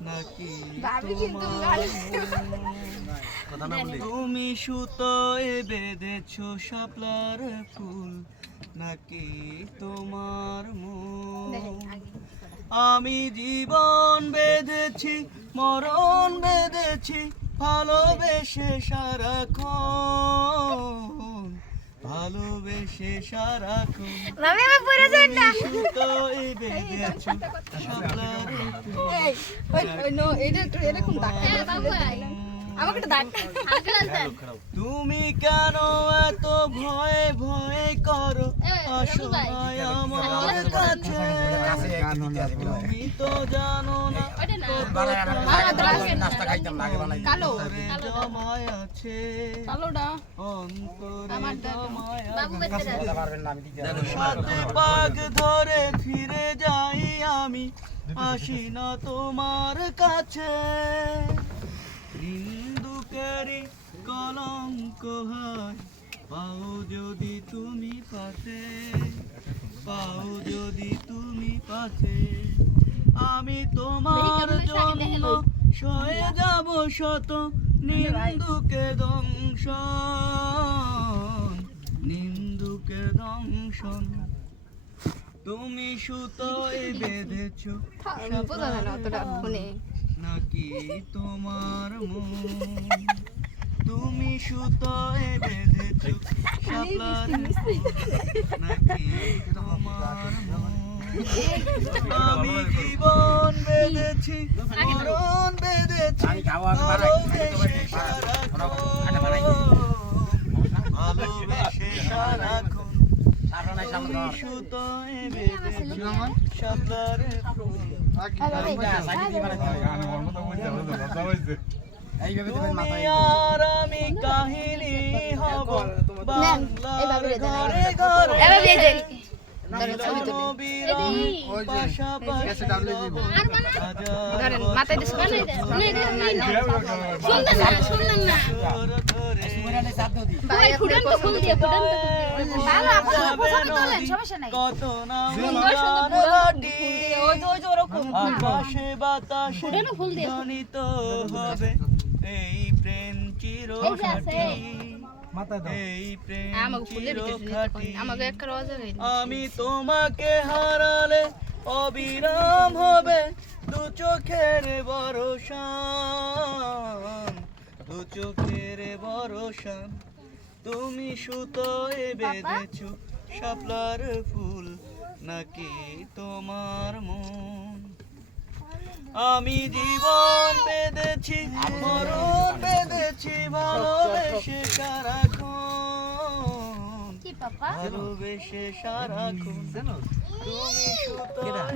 নাকি তুমি সুতোয় বেঁধেছো শাপলার ফুল নাকি তোমার মন আমি জীবন বেঁধেছি মরণ বেঁধেছি ভালোবেসে সারাক্ষণ ভালোবেসে সারাক্ষণ সুতোয় বেঁধেছো শাপলার তুমি কেন এত ভয়ে ভয়ে করো আসো আমার কাছে তুমি তো জানো না জমায় আছে পাগ ধরে ফিরে যাই আমি আসি না তোমার কাছে হিন্দুকেরই কলঙ্ক হয় পাও যদি তুমি পাশে পাও যদি তুমি পাশে আমি তোমার জন্য সয়ে যাব শত নিন্দুকে দংশন নিন্দুকে দংশন তুমি সুতোয় বেঁধেছো নাকি তোমার মন তুমি সুতোয় বেঁধেছো শাপলার নাকি তোমার মন আমি জীবন বেঁধেছি মরণ বেঁধেছি ভালোবেসে সারাক্ষণ তুমি সুতোয় বেঁধেছো শাপলার ফুল আর আমি কাহিনী হব বাংলার ঘরে ঘরে কত না আকাশে বাতাসে ধ্বনিত হবে এই প্রেম চিরখাটি এই প্রেম চিরখাটি আমি তোমাকে হারালে অবিরাম হবে দু চোখের বর্ষণ দু চোখের বর্ষণ তুমি সুতোয় বেঁধেছো শাপলার ফুল নাকি তোমার মন আমি জীবন বেঁধেছি মরণ বেঁধেছি ভালোবেসে সারাক্ষণ ভালোবেসে সারাক্ষণ তুমি সুতোয়